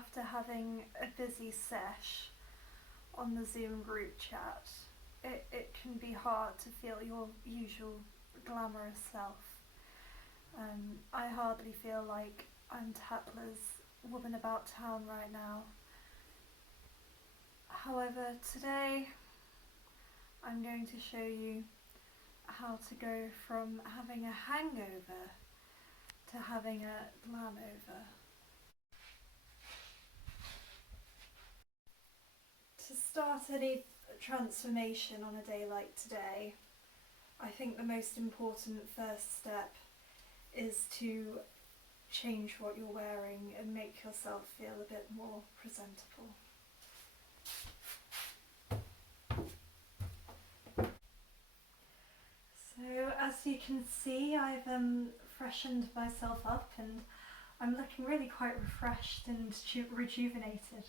after having a busy sesh on the Zoom group chat, it can be hard to feel your usual glamorous self. I hardly feel like I'm Tatler's woman about town right now. However, today I'm going to show you how to go from having a hangover to having a glamover. To start any transformation on a day like today, I think the most important first step is to change what you're wearing and make yourself feel a bit more presentable. So as you can see, I've freshened myself up and I'm looking really quite refreshed and rejuvenated.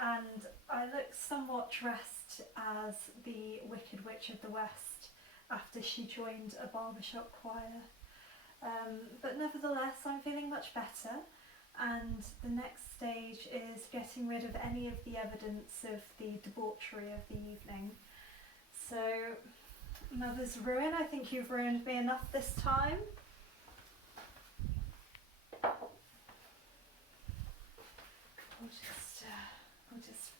And I look somewhat dressed as the Wicked Witch of the West after she joined a barbershop choir. But nevertheless, I'm feeling much better, and the next stage is getting rid of any of the evidence of the debauchery of the evening. So, Mother's ruin, I think you've ruined me enough this time. We'll just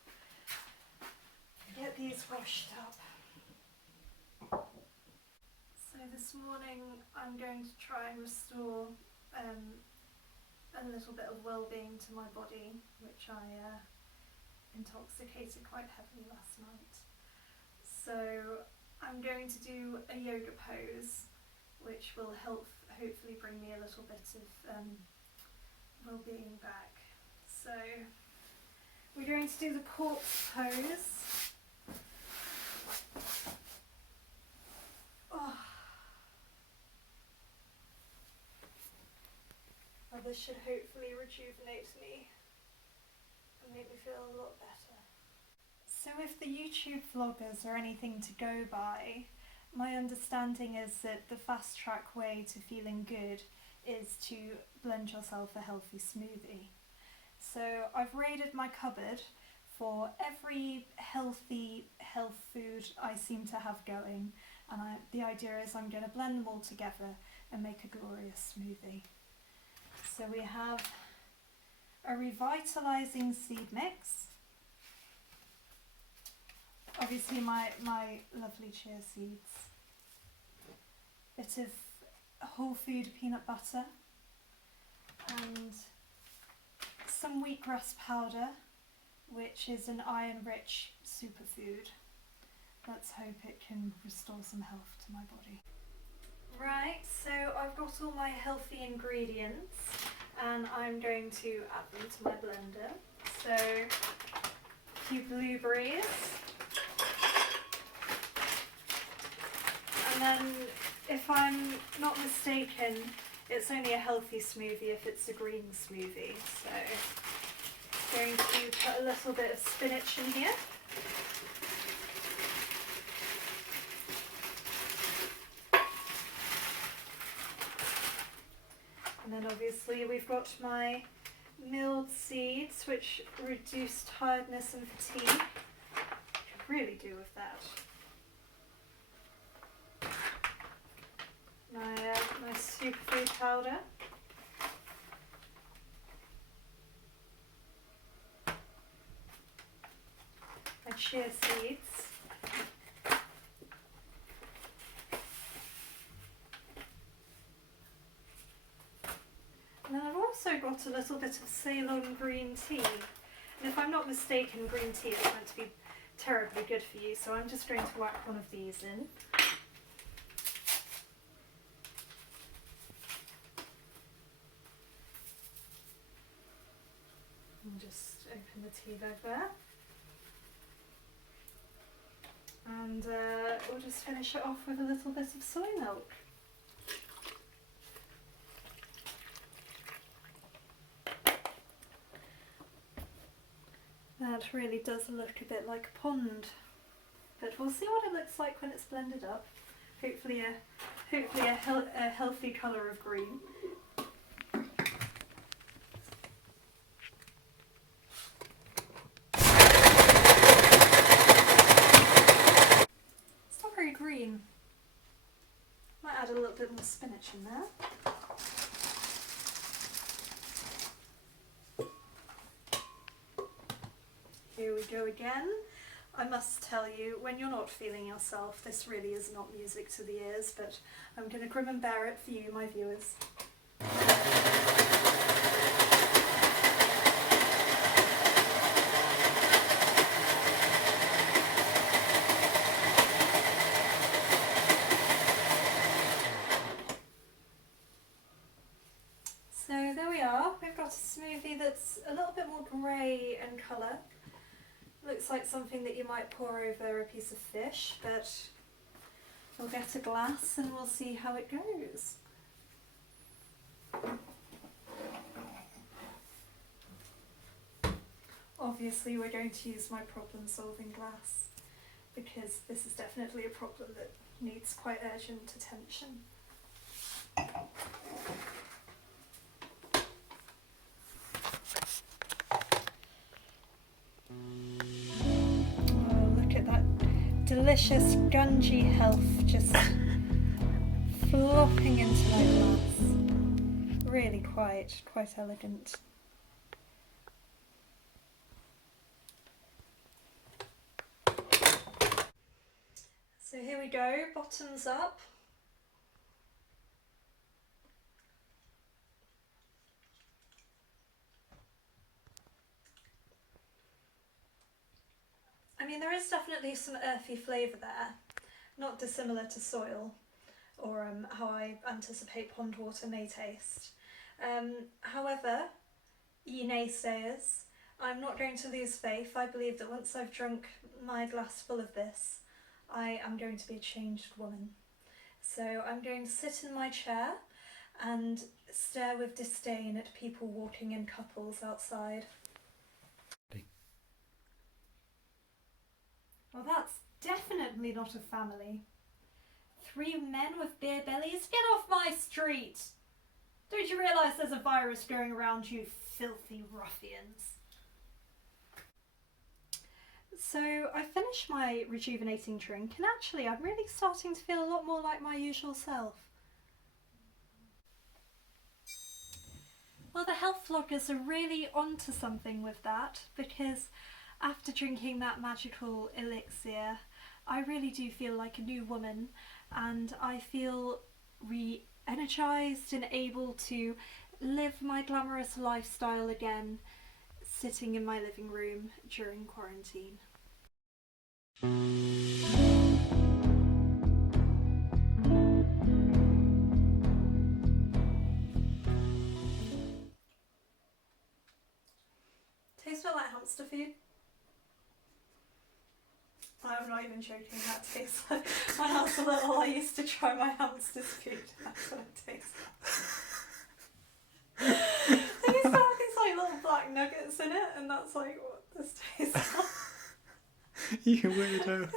get these washed up. So this morning I'm going to try and restore a little bit of well-being to my body, which I intoxicated quite heavily last night. So I'm going to do a yoga pose, which will help hopefully bring me a little bit of well-being back. So we're going to do the corpse pose. Oh. Well, this should hopefully rejuvenate me and make me feel a lot better. So if the YouTube vloggers are anything to go by, my understanding is that the fast track way to feeling good is to blend yourself a healthy smoothie. So I've raided my cupboard for every healthy health food I seem to have going, and the idea is I'm going to blend them all together and make a glorious smoothie. So we have a revitalising seed mix, obviously my lovely chia seeds, bit of whole food peanut butter, and some wheatgrass powder, which is an iron-rich superfood. Let's hope it can restore some health to my body. Right, so I've got all my healthy ingredients and I'm going to add them to my blender. So, a few blueberries, and then if I'm not mistaken, it's only a healthy smoothie if it's a green smoothie. So, I'm going to put a little bit of spinach in here. And then obviously we've got my milled seeds, which reduce tiredness and fatigue. Could really do with that. My superfood powder. My chia seeds. And then I've also got a little bit of Ceylon green tea. And if I'm not mistaken, green tea is meant to be terribly good for you, so I'm just going to whack one of these in. And just open the tea bag there. And we'll just finish it off with a little bit of soy milk. That really does look a bit like a pond, but we'll see what it looks like when it's blended up. Hopefully a healthy colour of green. kitchen there. Here we go again. I must tell you, when you're not feeling yourself, this really is not music to the ears, but I'm going to grim and bear it for you, my viewers. So there we are. We've got a smoothie that's a little bit more grey in colour. Looks like something that you might pour over a piece of fish, but we'll get a glass and we'll see how it goes. Obviously we're going to use my problem-solving glass because this is definitely a problem that needs quite urgent attention. Delicious gungy health just flopping into my glass. Really quite elegant. So here we go, bottoms up. I mean, there is definitely some earthy flavour there, not dissimilar to soil, or how I anticipate pond water may taste. However, ye naysayers, I'm not going to lose faith. I believe that once I've drunk my glass full of this, I am going to be a changed woman. So I'm going to sit in my chair and stare with disdain at people walking in couples outside. Well, that's definitely not a family. 3 men with beer bellies? Get off my street! Don't you realise there's a virus going around, you filthy ruffians? So I finished my rejuvenating drink and actually I'm really starting to feel a lot more like my usual self. Well, the health vloggers are really onto something with that, because after drinking that magical elixir, I really do feel like a new woman, and I feel re-energised and able to live my glamorous lifestyle again, sitting in my living room during quarantine. Tastes a bit like hamster food. I'm not even joking, that tastes like, when I was little I used to try my hamster's food, that's what it tastes like. They used to have these like little black nuggets in it, and that's like what this tastes like. You weirdo.